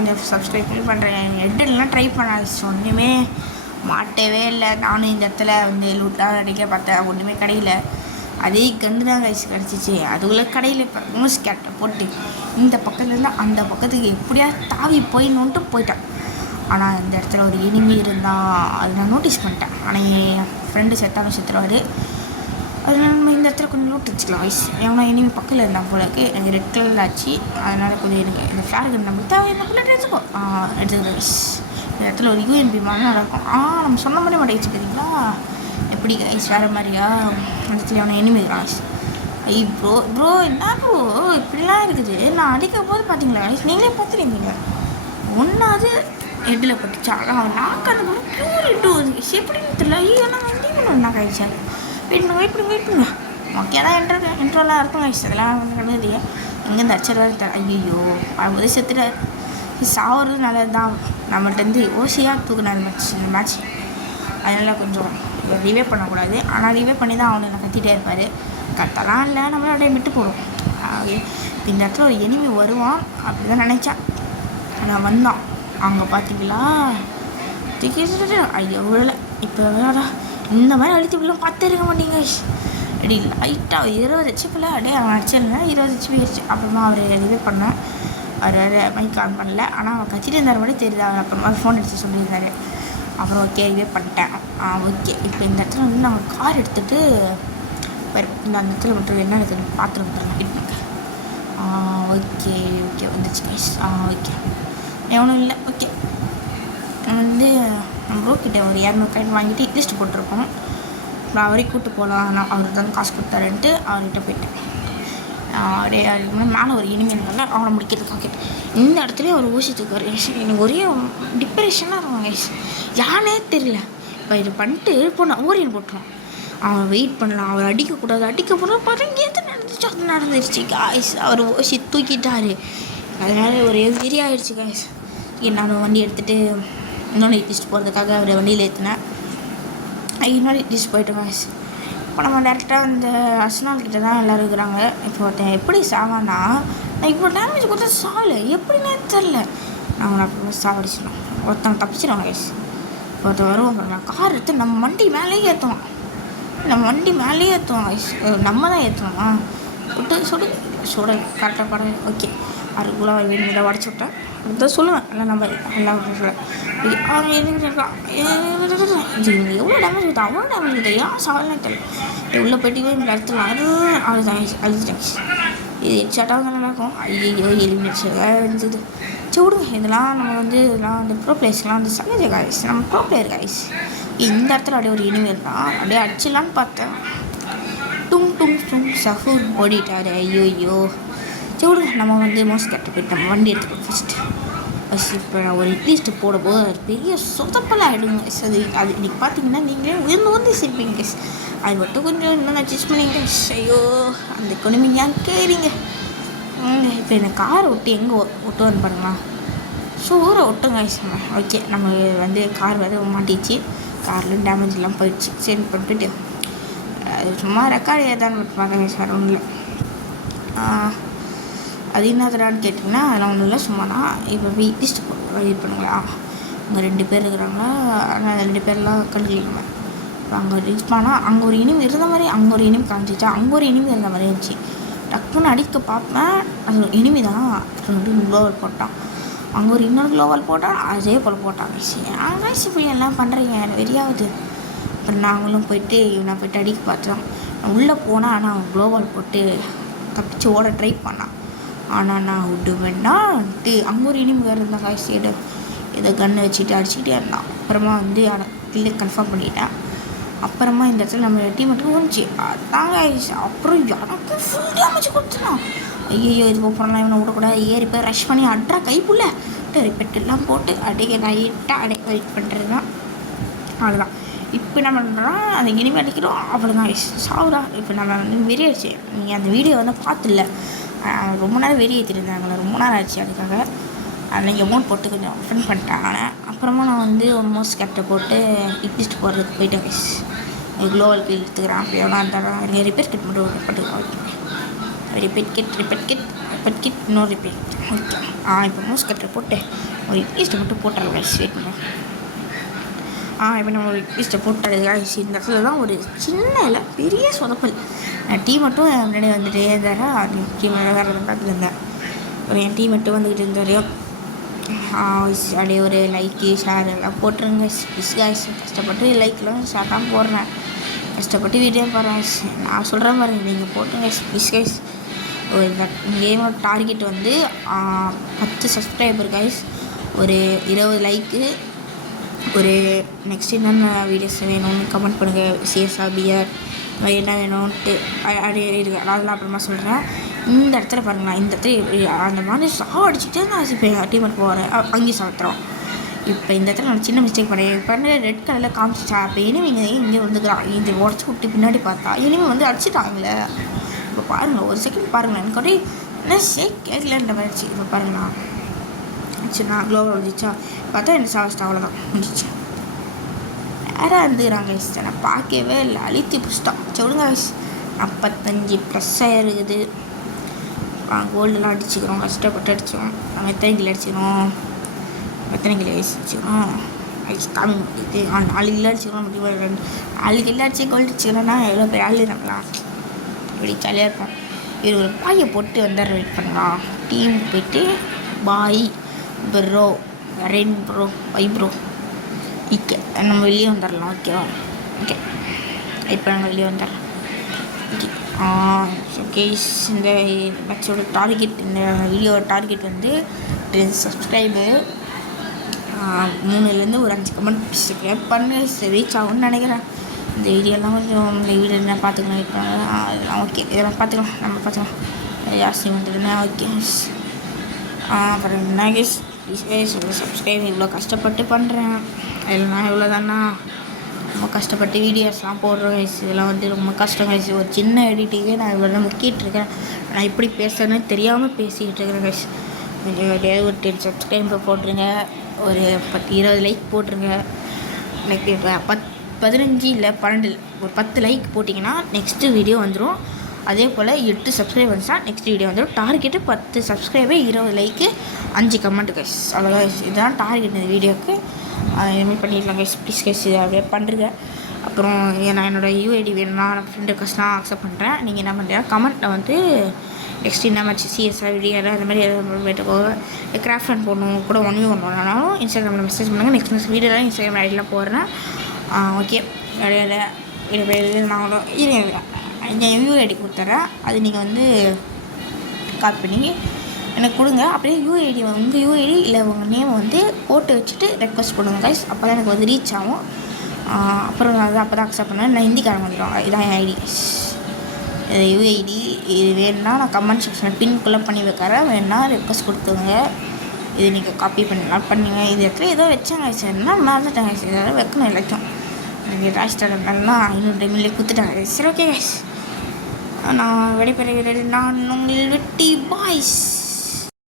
கொஞ்சம் சப்ஸ்கிரைப் பண்ணி பண்ணுறேன். ஹெட்டெல்லாம் ட்ரை பண்ண ஒன்றுமே மாட்டவே இல்லை. நானும் இந்த இடத்துல வந்து லூட்டாக அடிக்க பார்த்தேன், ஒன்றுமே கிடையில. அதே கன்று தான் கைஸ் கிடச்சிச்சு. அதுக்குள்ளே கடையில் இப்போ மூஸ் கேட்டை போட்டு இந்த பக்கத்துலேருந்து அந்த பக்கத்துக்கு எப்படியா தாவி போயிடணுன்ட்டு போயிட்டேன். ஆனால் இந்த இடத்துல ஒரு எனிமி இருந்தால் அதை நான் நோட்டீஸ் பண்ணிட்டேன். ஆனால் என் ஃப்ரெண்டு செத்தாலும் செத்துருவார். அதனால் நம்ம இந்த இடத்துல கொஞ்சம் நோட் வச்சுக்கலாம் கைஸ். எவனா எனிமி பக்கத்தில் இருந்தால் போலக்கு எனக்கு ரெட் கலரில் ஆச்சு. அதனால் கொஞ்சம் எனக்கு இந்த ஃப்ளாருக்கு நம்மளுக்கு தேவை என்ன புல்லட் எடுத்துக்கோ எடுத்துக்கிறேன் கைஸ். இந்த இடத்துல ஒரு யூஎன்பி மாதிரி நடக்கும். நம்ம சொன்ன மாதிரி மாட்டேங்குச்சு பார்த்தீங்களா? எப்படி கைஸ் வேறு மாதிரியா இடத்துல அவனை எனிமி கைஸ். ப்ரோ என்ன ப்ரோ இப்படிலாம் இருக்குது? நான் அடிக்கும் போது பார்த்தீங்களா கைஸ், நீங்களே பார்த்துருந்தீங்க. ஒன்றாவது ஹெட்டில் பட்டுச்சா, அவன் நாக்கு அந்த கூட க்யூரிட்டு எப்படின்னு தெரியல. ஐயோ நான் வந்து ஒன்றா கைச்சா வெயிட் பண்ணுங்க. ஓகே தான் இன்ட்ரோலாம் இருக்கும் கைஸ். அதெல்லாம் வந்து கிடையாது. எங்கேருந்து அடிச்சிடவாரு ஐயோ உதவி செத்துட்டார். சாவது நல்லது தான். நம்மள்டேருந்து ஓசியாக தூக்குனாரு இந்த மேட்ச். அதனால் கொஞ்சம் ரிவே பண்ணக்கூடாது. ஆனால் ரிவே பண்ணி தான் அவனை நான் கத்திட்டே இருப்பார். கத்தலாம் இல்லை, நம்மளும் அப்படியே விட்டு போடுவோம். இந்த இடத்துல ஒரு எனிமி வருவான் அப்படி தான் நினச்சேன். ஆனால் வந்தான். அங்கே பார்த்தீங்களா ஐயோ விடலை. இப்போ வேணாடா இந்த மாதிரி அழுத்திலாம் பார்த்துருக்க மாட்டீங்க. அப்படி லைட்டாக 20 ஹெச்பில் அப்படியே அவன் அடிச்சிருந்தேன். 20 ஹெச்பி ஆயிடுச்சு. அப்புறமா அவர் ரிவே பண்ணேன். அவர் மைக் ஆன் பண்ணல. ஆனால் அவன் கத்திட்டு இருந்தார் மாதிரி தெரியுது. அவர் அப்புறமா ஃபோன் அடித்து சொல்லியிருந்தார். அப்புறம் ஓகே ரிவே பண்ணிட்டேன். ஓகே இப்போ இந்த இடத்துல வந்து நாங்கள் கார் எடுத்துகிட்டு இந்த அந்த இடத்துல மட்டும் என்ன எடுத்து பாத்திரம் வந்துடுங்க. ஓகே வந்துச்சு கைஸ். ஓகே எவனும் இல்லை. ஓகே வந்து நம்ம ப்ரோக்கிட்ட ஒரு 200 காயின் வாங்கிட்டு லிஸ்ட் போட்டிருக்கோம். அப்புறம் அவரையும் கூப்பிட்டு போகலாம். நான் அவருக்கு தான் காசு கொடுத்தாருன்ட்டு அவர்கிட்ட போயிட்டேன். அப்படியே அதுக்கு மேலே ஒரு இனிமே இருந்தால அவனை முடிக்கிறதுக்காக இந்த இடத்துலேயே ஒரு ஊசி தூக்குவார். எனக்கு ஒரே டிப்ரெஷனாக இருக்கும் கைஸ். யானே தெரியல. இப்போ இது பண்ணிட்டு போனால் ஓரியன் போட்டுருவான். அவன் வெயிட் பண்ணலாம். அவர் அடிக்கக்கூடாது. அடிக்க போனால் பாருங்க எது நடந்துச்சு அது நடந்துருச்சு காய்ஸ். அவர் ஊசி தூக்கிட்டார். அதனால் ஒரு வெறி ஆகிடுச்சு காய்ஸ். நான் வண்டி எடுத்துகிட்டு இன்னொன்று இட்டிஸ்ட் போகிறதுக்காக அவர் வண்டியில் ஏற்றினேன். இன்னொரு இட்டிஸ்ட் போயிட்டு காய்ஸ். இப்போ நம்ம டேரெக்டாக அந்த அர்சனால் கிட்ட தான் எல்லோரும் இருக்கிறாங்க. இப்போ ஒருத்தன் எப்படி சாவானா, நான் இப்போ டேமேஜ் கொடுத்தா சாவலை எப்படின்னே தெரில. நான் அப்புறமா சாவடிச்சிடலாம். ஒருத்தன் தப்பிச்சிடுவான் கைஸ். ஒருத்தன் வருவான் பாருங்க, கார் எடுத்து நம்ம வண்டி மேலேயே ஏற்றுவான். கைஸ். நம்ம தான் ஏற்றுவோமா சுட கரெக்டாக பாருங்க. ஓகே அதுக்குள்ளே வேணுங்கிட்ட உடச்சி விட்டேன். அதுதான் சொல்லுவேன். எல்லாம் நம்ம எல்லாம் அவன் எவ்வளோ டேமேஜ் கொடுத்தா அவ்வளோ டேமேஜ் கொடுத்தா ஏன் சாவலே தெரியல. உள்ளே போய்ட்டு இந்த இடத்துல அழுதுட்டேன். இது ஹெட்ஷாட்டாக தான் நடக்கும். ஐயோ எலிமினேஷன் இருந்தது. சரி விடுங்க. இதெல்லாம் நம்ம வந்து இதெல்லாம் வந்து ப்ரோ பிளேஸ்லாம் வந்து சகஜ காய்ஸ். நம்ம ப்ரோ பிளேயர் காய்ஸ். இந்த இடத்துல அப்படியே ஒரு இனிமே இருந்தான். அப்படியே அடிச்சிடலான்னு பார்த்தேன். டும் சஃபூர் ஓடிட்டார். ஐயோ சரி விடுங்க. நம்ம வந்து மோஸ்ட் கட்ட போய்ட்டு நம்ம வண்டி எடுத்துக்கணும் ஃபஸ்ட்டு. இப்போ நான் ஒரு இட்லிஸ்ட்டு போடும்போது அது பெரிய சொதப்பெல்லாம் ஆகிடுங்க கைஸ். அது இன்றைக்கி பார்த்தீங்கன்னா நீங்களே உயர்ந்து சிரிப்பீங்க கைஸ். அது மட்டும் கொஞ்சம் இன்னும் அட்ஜஸ்ட் பண்ணிங்க கைஸ். ஐயோ அந்த கொணுமி ஏன் கேறீங்க. இப்போ இந்த காரை விட்டு எங்கே ஒட்டுவான்னு பாருங்களா. ஊரை ஒட்டும் கைஸ். ஓகே நம்ம வந்து கார் வந்து மாட்டிச்சு. காரில் டேமேஜ் எல்லாம் போயிடுச்சு. சரி பண்ணிட்டு அது சும்மா ரெக்கார்டு ஏதான்னு பார்க்க கைஸ். வேறு ஒன்றும் இல்லை. அது என்னதுடான்னு கேட்டிங்கன்னா அதெல்லாம் ஒன்றும் இல்லை. சும்மானா இப்போ இட்டிஸ்ட்டு வெயிட் பண்ணுங்களா. அங்கே 2 பேர் இருக்கிறாங்க. ஆனால் 2 பேர்லாம் கண்டுக்கலாம. இப்போ அங்கே ரீச் பண்ணால் அங்கே ஒரு இனிமே இருந்த மாதிரி அங்கே ஒரு இனிமே காமிச்சிச்சா. அங்கே ஒரு இனிமே இருந்த மாதிரி இருந்துச்சு. டக்குன்னு அடிக்க பார்ப்பேன். அது இனிமே தான் குளோவல் போட்டான். அங்கே ஒரு இன்னொரு குளோவல் போட்டால் அதே போல் போட்டான். ஏன் கைஸ் இப்படி எல்லாம் பண்ணுறீங்க எனக்கு வெறியாகுது. அப்புறம் நாங்களும் போயிட்டு நான் போய்ட்டு அடிக்க பார்த்தோம். உள்ளே போனால் ஆனால் அவன் குளோவல் போட்டு தப்பிச்சு ஓட ட்ரை பண்ணான். ஆனால் நான் விடுவேன்னான்ட்டு அங்கே ஒரு இனிமே வேறு இருந்தால் காய்ஸ். இதை கன்னை வச்சுட்டு அடிச்சுக்கிட்டே இருந்தான். அப்புறமா வந்து இல்லை கன்ஃபார்ம் பண்ணிட்டேன். அப்புறமா இந்த இடத்துல நம்ம டீம் மட்டும் வந்துச்சு. அதான் காய்ஸ். அப்புறம் எனக்கு ஃபுல் டேமேஜ் கொடுத்துனான். ஐயோ இது போனால் இவனை விடக்கூடாது. ஏறி போய் ரஷ் பண்ணி அட்ரா கைப்புள்ள ரிப்பெட்டெல்லாம் போட்டு அடிக்க லைட்டாக வெயிட் பண்ணுறது தான். அவ்வளோதான். இப்போ என்ன பண்ணுறோம், அந்த இனிமேல் அடிக்கிறோம். அவ்வளோதான் சாவுடா. இப்போ நம்ம வந்து வெறியாச்சு. நீங்கள் அந்த வீடியோ வந்து பார்த்துல ரொம்ப நேரம் வெறி ஏற்றிருந்தாங்களே, ரொம்ப நேரம் ஆச்சு. அதுக்காக அன்றைக்கி அமௌண்ட் போட்டு கொஞ்சம் ஃப்ரெண்ட் பண்ணிட்டாங்க. அப்புறமா நான் வந்து மோஸ்ட் கேப்டை போட்டு இட்லிஸ்ட் போடுறதுக்கு போயிட்டேன் கைஸ். க்ளோவல் எடுத்துக்கிறேன். அப்படி எவ்வளோ இருந்தாலும் ரிப்பேர் கிட் மட்டும் போட்டுக்கலாம். ரிப்பேர் கிட் பட்கிட் இன்னொரு ரிப்பே ஓகே. இப்போ மூஸ் கட்டரை போட்டு ஒரு ஈஸ்ட்டை மட்டும் போட்டுறேன் கைஸ். வெயிட் பண்ணுறேன். இப்போ நம்ம ஒரு ஈஸ்ட்டை போட்டுறது கைஸ். இந்த இடத்துல தான் ஒரு சின்ன இல்லை பெரிய சொதப்பல். டீ மட்டும் முன்னாடி வந்துட்டே இருந்தாரா, டீ வேறு பார்த்துட்டு இருந்தேன். என் டீ மட்டும் வந்துக்கிட்டு இருந்தார். அப்படியே ஒரு லைக்கு ஷேர் எல்லாம் போட்டுருங்க ப்ளீஸ் கைஸ். கஷ்டப்பட்டு லைக்லாம் ஷேர்லாம் போடுறேன், கஷ்டப்பட்டு வீடியோ போடுறேன். நான் சொல்கிற மாதிரி நீங்கள் போட்டுருங்க ப்ளீஸ் கைஸ். ஒரு கேமோட டார்கெட் வந்து 10 சப்ஸ்கிரைபர் கைஸ், ஒரு 20 லைக்கு, ஒரு நெக்ஸ்ட் என்னென்ன வீடியோஸ் வேணும்னு கமெண்ட் பண்ணுங்கள். சிஎஸ்ஆ பிஆர் என்ன வேணும்ன்ட்டு அப்படியே இருக்குது, அதெல்லாம் அப்புறமா சொல்கிறேன். இந்த இடத்துல பாருங்களா, இந்த இடத்துல அந்த மாதிரி அடிச்சுட்டு நான் இப்போ டீமெண்ட் போகிறேன், அங்கேயும் சாத்துறோம். இப்போ இந்த இடத்துல நான் சின்ன மிஸ்டேக் பண்ணேன். இப்போ ரெட் கலரில் காமிச்சிச்சா, இப்போ இனிமே இங்கே வந்துக்கிறான். இது உடச்சி விட்டு பின்னாடி பார்த்தா இனிமே வந்து அடிச்சுட்டாங்களே. இப்போ பாருங்கள், ஒரு செகண்ட் பாருங்களேன், எனக்கு அப்படியே என்ன ஷேக் கேட்கலன்ற மாதிரிச்சு. இப்போ பாருங்களா, சரி நான் க்ளோவாக வந்துச்சா பார்த்தா எனக்கு சாவஸ்ட் அவ்வளோதான் முடிச்சு. யாராக இருந்துக்கிறாங்க கைஸ், நான் பார்க்கவே இல்லை, அழித்து புஷ்டான். சொல்லுங்க கைஸ், 55+ இருக்குது. கோல்டெல்லாம் அடிச்சுக்கிறோம், கஷ்டப்பட்டு அடித்தோம். நம்ம எத்தனை கிலோ அடிச்சுக்கிறோம், எத்தனை கிலோ அடிச்சுக்கிறோம் ஐஸ் காமி முடியுது. 4 கிலோ அடிச்சுக்கிறோம், 4 கிலோ அடிச்சு கோல்டு அடிச்சுக்கிறோன்னா எவ்வளோ பெரிய ஆள் நம்மளாம் இப்படி ஜாலியாக இருப்போம். இது ஒரு பாயை போட்டு வந்துடுற வெயிட் பண்ணலாம். டீம் போயிட்டு bye bro rain bro bye bro okay, நம்ம வெளியே வந்துடலாம். ஓகேவா, ஓகே இப்போ நாங்கள் வெளியே வந்துடுறோம். ஓகே இந்த மேட்சோட டார்கெட், இந்த வீடியோட டார்கெட் வந்து 10 சப்ஸ்கிரைபர், 3லேருந்து ஒரு 5 கமெண்ட் சப்ஸ்கிரைப் பண்ணு ரீச் ஆகும்னு நினைக்கிறேன். இந்த வீடியோலாம் கொஞ்சம் இந்த வீடியோ என்ன பார்த்துக்கலாம் இருப்பாங்க, அதெல்லாம் ஓகே, இதெல்லாம் பார்த்துக்கலாம், நம்ம பார்த்துக்கலாம். ஜாஸ்தி வந்துடுனா ஓகே. அப்புறம் என்ன கேஸ் சப்ஸ்கிரைப் இவ்வளோ கஷ்டப்பட்டு பண்ணுறேன், இல்லைனா இவ்வளோ தானா ரொம்ப கஷ்டப்பட்டு வீடியோஸ்லாம் போடுறோம் கைஸ். இதெல்லாம் வந்து ரொம்ப கஷ்டம் கைஸ். ஒரு சின்ன எடிட்டிங்கே நான் இவ்வளோ முக்கிட்டு இருக்கேன். நான் எப்படி பேசுறேன்னு தெரியாமல் பேசிக்கிட்டு இருக்கிறேன் கைஸ். கொஞ்சம் ஒரு 10 சப்ஸ்கிரைபர் போட்டுருங்க, ஒரு 20 லைக் போட்டுருங்க. எனக்கு 15 இல்லை 12 ஒரு 10 லைக் போட்டிங்கன்னா நெக்ஸ்ட்டு வீடியோ வந்துடும். அதே போல் 8 சப்ஸ்கிரைப் வந்துச்சுன்னா நெக்ஸ்ட் வீடியோ வந்துடும். Target 10 subscriber, 20 like, 5 comment guys, அவ்வளோதான். இதுதான் டார்கெட் இந்த வீடியோவுக்கு. இதுமாதிரி பண்ணிடலாம் கைஸ் ப்ளீஸ் கைஸ், இதை அப்படியே பண்ணுறேங்க. அப்புறம் நான் என்னோடய யூஐடி வேணும்னா நான் ஃப்ரெண்டு ரெக்வஸ்ட்லாம் அக்செப்ட் பண்ணுறேன். நீங்கள் என்ன பண்ணுறீங்க கமெண்ட்டில் வந்து நெக்ஸ்ட் என்ன மாதிரி சிஎஸ்ஆர் வீடியோ அந்த மாதிரி எதாவது கிராஃப்ட் அண்ட் போடணும் கூட 1v1 பண்ணாலும் இன்ஸ்டாகிராமில் மெசேஜ் பண்ணுங்கள். நெக்ஸ்ட் வீடியோலாம் இன்ஸ்டாகிராம் ஐடியில் போடுறேன். ஓகே இடையில நான் என் யூஐடி கொடுத்துட்றேன், அது நீங்கள் வந்து காப்பி பண்ணி எனக்கு கொடுங்க. அப்படியே யூஐடி உங்கள் யூஐடி இல்லை உங்கள் நேமை வந்து போட்டு வச்சுட்டு ரெக்வஸ்ட் பண்ணுங்கள் கைஸ், அப்போ தான் எனக்கு வந்து ரீச் ஆகும். அப்புறம் நான் அப்போ தான் அக்செப்ட் பண்ணேன். நான் ஹிந்திக்காரன் வந்துடும், இதான் என் ஐடி யூஐடி. இது வேணுன்னா நான் கமெண்ட் செக்ஷனில் பின்குள்ளே பண்ணி வைக்கிறேன், வேணுன்னா ரெக்வஸ்ட் கொடுத்துங்க. இது நீங்கள் காப்பி பண்ணலாம் பண்ணுங்க. இது இடத்துல ஏதோ வச்சாங்க கைஸ், என்ன மறந்துட்டாங்க கைஸ், இதெல்லாம் வைக்கணும் எல்லாத்தையும். நீங்கள் ராஷ்டிரம்லாம் 500 ml கொடுத்துட்டாங்க. சரி ஓகே கைஸ், நான் விடைபெறுகிறேன். நான் உங்கள் வெட்டி பாய்ஸ்.